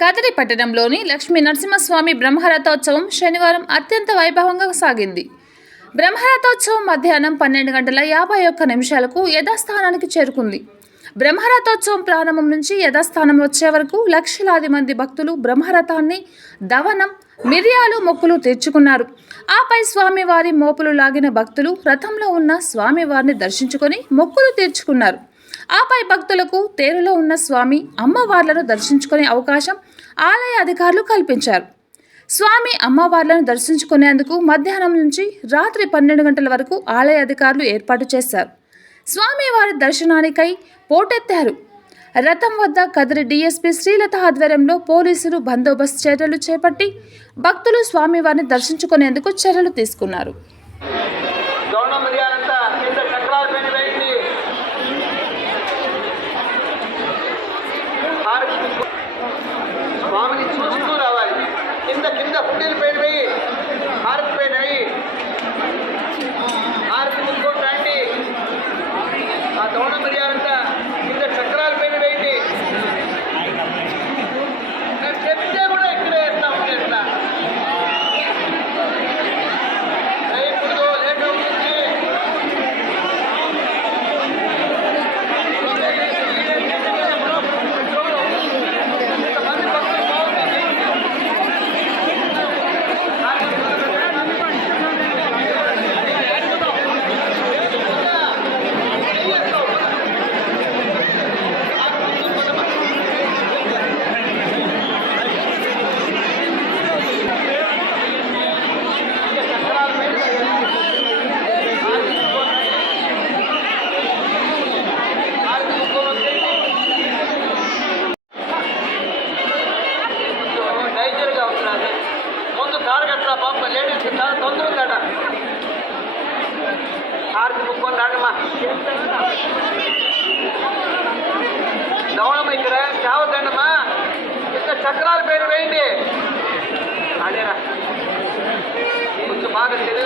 కదిరి పట్టణంలోని లక్ష్మీ నరసింహస్వామి బ్రహ్మరథోత్సవం శనివారం అత్యంత వైభవంగా సాగింది. బ్రహ్మరథోత్సవం మధ్యాహ్నం 12:51 యథాస్థానానికి చేరుకుంది. బ్రహ్మరథోత్సవం ప్రారంభం నుంచి యథాస్థానం వచ్చే వరకు లక్షలాది మంది భక్తులు బ్రహ్మరథాన్ని దవనం, మిరియాలు మొక్కులు తీర్చుకున్నారు. ఆపై స్వామివారి మోపులు లాగిన భక్తులు రథంలో ఉన్న స్వామివారిని దర్శించుకొని మొక్కులు తీర్చుకున్నారు. ఆపై భక్తులకు తేరులో ఉన్న స్వామి, అమ్మవార్లను దర్శించుకునే అవకాశం ఆలయ అధికారులు కల్పించారు. స్వామి, అమ్మవార్లను దర్శించుకునేందుకు మధ్యాహ్నం నుంచి రాత్రి 12 గంటల వరకు ఆలయ అధికారులు ఏర్పాటు చేశారు. స్వామివారి దర్శనానికై పోటెత్తారు. రథం వద్ద కదిరి డీఎస్పీ శ్రీలత ఆధ్వర్యంలో పోలీసులు బందోబస్తు చర్యలు చేపట్టి భక్తులు స్వామివారిని దర్శించుకునేందుకు చర్యలు తీసుకున్నారు. స్వామిని చూస్తూ రావాలి. కింద హుడ్డీలు పైన పోయి హారతి పైన అయ్యి హారతి ముట్టుకొని రండి. ఆ దౌడ మిరియాలంతా కింద చక్రాల పైన వేయండి. నేను చెప్తే కూడా ఇక్కడే వేస్తా ఉంటే ఎట్లా ఇప్పుడు లేట్ అవుతుంది. ముందు తారగట్ల పాప లేడీస్ చాలా తొందర ఉందట. హారతి ముక్కొని రాడమ్మా. దవడమ్మ ఇక్కడ చావద్దండమ్మా. ఇంత చక్రాల పేరు వేయండి. అదేరా కొంచెం బాగా తెలియదు.